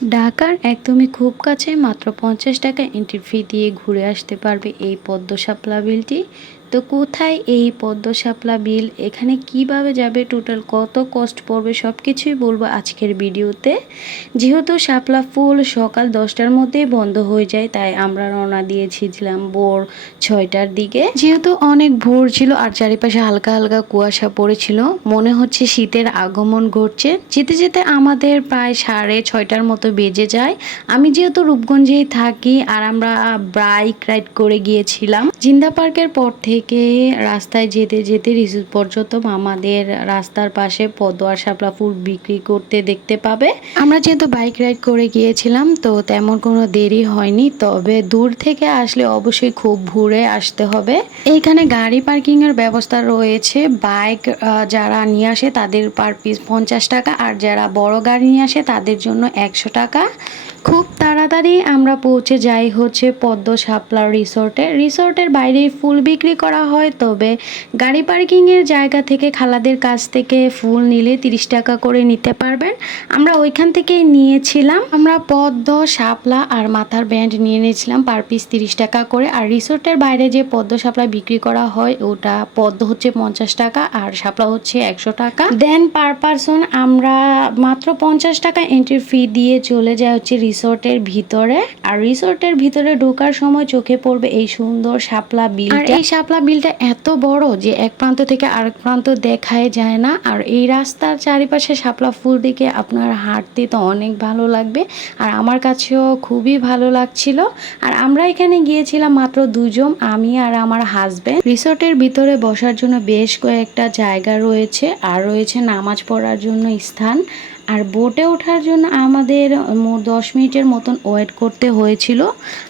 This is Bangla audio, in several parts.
ঢাকার একদমই খুব কাছে মাত্র 50 টাকা এন্ট্রি ফি দিয়ে ঘুরে আসতে পারবে এই পদ্ম শাপলা বিলটি। তো কোথায় এই পদ্ম শাপলা বিল, এখানে কিভাবে যাবে, টোটাল কত কস্ট পড়বে, সব কিছুই বলবো আজকের ভিডিওতে। যেহেতু শাপলা ফুল সকাল 10টার মধ্যেই বন্ধ হয়ে যায়, তাই আমরা রওনা দিয়েছিলাম ভোর 6টার দিকে। যেহেতু অনেক ভোর ছিল আর চারিপাশে হালকা হালকা কুয়াশা পড়েছিল, মনে হচ্ছে শীতের আগমন ঘটছে। যেতে যেতে আমাদের প্রায় 6:30টার মতো বেজে যায়। আমি যেহেতু রূপগঞ্জেই থাকি আর আমরা বাইক রাইড করে গিয়েছিলাম। জিন্দা পার্কের পর থেকে রাস্তায় যেতে যেতে রিসোর্ট পর্যন্ত আমাদের রাস্তার পাশে পদ্ম আর শাপলা ফুল বিক্রি করতে দেখতে পাবে। আমরা যেহেতু বাইক রাইড করে গিয়েছিলাম, তো তেমন কোনো দেরি হয়নি। তবে দূর থেকে আসলে অবশ্যই খুব ঘুরে আসতে হবে। এইখানে গাড়ি পার্কিং এর ব্যবস্থা রয়েছে। বাইক যারা নিয়ে আসে তাদের পার পিস 50 টাকা, আর যারা বড় গাড়ি নিয়ে আসে তাদের জন্য 100 টাকা। খুব তাড়াতাড়ি আমরা পৌঁছে যাই হচ্ছে পদ্ম শাপলা রিসোর্টের বাইরে ফুল বিক্রি করা হয়, তবে গাড়ি পার্কিংয়ের জায়গা থেকে খালাদের কাছ থেকে ফুল নিলে 30 টাকা করে নিতে পারবেন। আমরা ওইখান থেকেই নিয়েছিলাম। আমরা পদ্ম শাপলা আর মাথার ব্যান্ড নিয়ে নিয়েছিলাম পার পিস 30 টাকা করে। আর রিসোর্টের বাইরে যে পদ্ম শাপলা বিক্রি করা হয় ওটা পদ্ম হচ্ছে 50 টাকা আর শাপলা হচ্ছে 100 টাকা। দেন পার পারসন আমরা মাত্র 50 টাকা এন্ট্রি ফি দিয়ে চলে যায় হচ্ছে রিসোর্টের ভিতরে। আর রিসোর্টের ভিতরে ঢোকার সময় চোখে পড়বে এই সুন্দর শাপলা বিল। আর এই শাপলা বিলটা এত বড় যে এক প্রান্ত থেকে আরেক প্রান্ত দেখাই যায় না। আর এই রাস্তার চারিপাশে শাপলা ফুল দিকে আপনার হাঁটতে তো অনেক ভালো লাগবে, আর আমার কাছেও খুবই ভালো লাগছিল। আর আমরা এখানে গিয়েছিলাম মাত্র দুজন, আমি আর আমার হাজবেন্ড। রিসোর্টের ভিতরে বসার জন্য বেশ কয়েকটা জায়গা রয়েছে, আর রয়েছে নামাজ পড়ার জন্য স্থান। আর বোটে ওঠার জন্য আমাদের 10 মিনিটের মতন ওয়েট করতে হয়েছিল।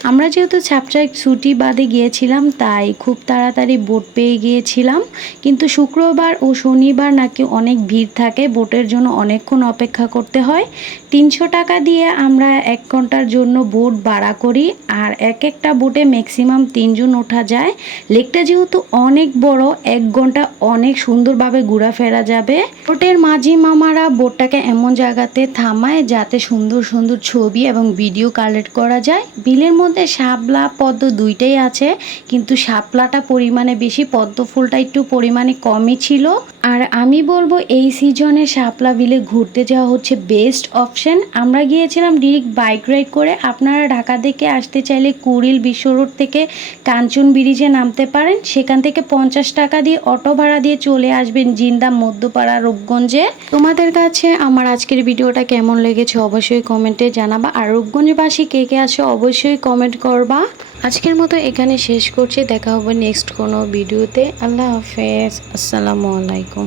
আমরা যেহেতু সাপ্তাহিক ছুটি বাদে গিয়েছিলাম, তাই খুব তাড়াতাড়ি বোট পেয়ে গিয়েছিলাম। কিন্তু শুক্রবার ও শনিবার নাকি অনেক ভিড় থাকে, বোটের জন্য অনেকক্ষণ অপেক্ষা করতে হয়। 300 টাকা দিয়ে আমরা 1 ঘন্টার জন্য বোট ভাড়া করি, আর একটা বোটে ম্যাক্সিমাম 3 জন ওঠা যায়। লেকটা যেহেতু অনেক বড়, 1 ঘন্টা অনেক সুন্দরভাবে ঘোরাফেরা যাবে। বোটের মাঝি মামারা বোটটাকে এমন জায়গাতে থামায় যাতে সুন্দর সুন্দর ছবি এবং ভিডিও কালেক্ট করা যায়। বিলের মধ্যে শাপলা পদ্ম দুইটাই আছে, কিন্তু শাপলাটা পরিমাণে বেশি, পদ্ম ফুলটা একটু পরিমাণে কমই ছিল। আর আমি বলবো এই সিজনে শাপলা বিলে ঘুরতে যাওয়া হচ্ছে বেস্ট অপশন। আমরা গিয়েছিলাম ডিরেক্ট বাইক রাইড করে। আপনারা ঢাকা থেকে আসতে চাইলে কুড়িল বিশ্ব রোড থেকে কাঞ্চন ব্রিজে নামতে পারেন, সেখান থেকে 50 টাকা দিয়ে অটো ভাড়া দিয়ে চলে আসবেন জিন্দা মধ্যপাড়া রূপগঞ্জে। তোমাদের কাছে আমার আজকের ভিডিওটা কেমন লেগেছে অবশ্যই কমেন্টে জানাবা, আর রূপগঞ্জবাসী কে কে আসে অবশ্যই কমেন্ট করবা। আজকের মতো এখানে শেষ করছি, দেখা হবে নেক্সট কোনো ভিডিওতে। আল্লাহ হাফেজ, আসসালামু আলাইকুম।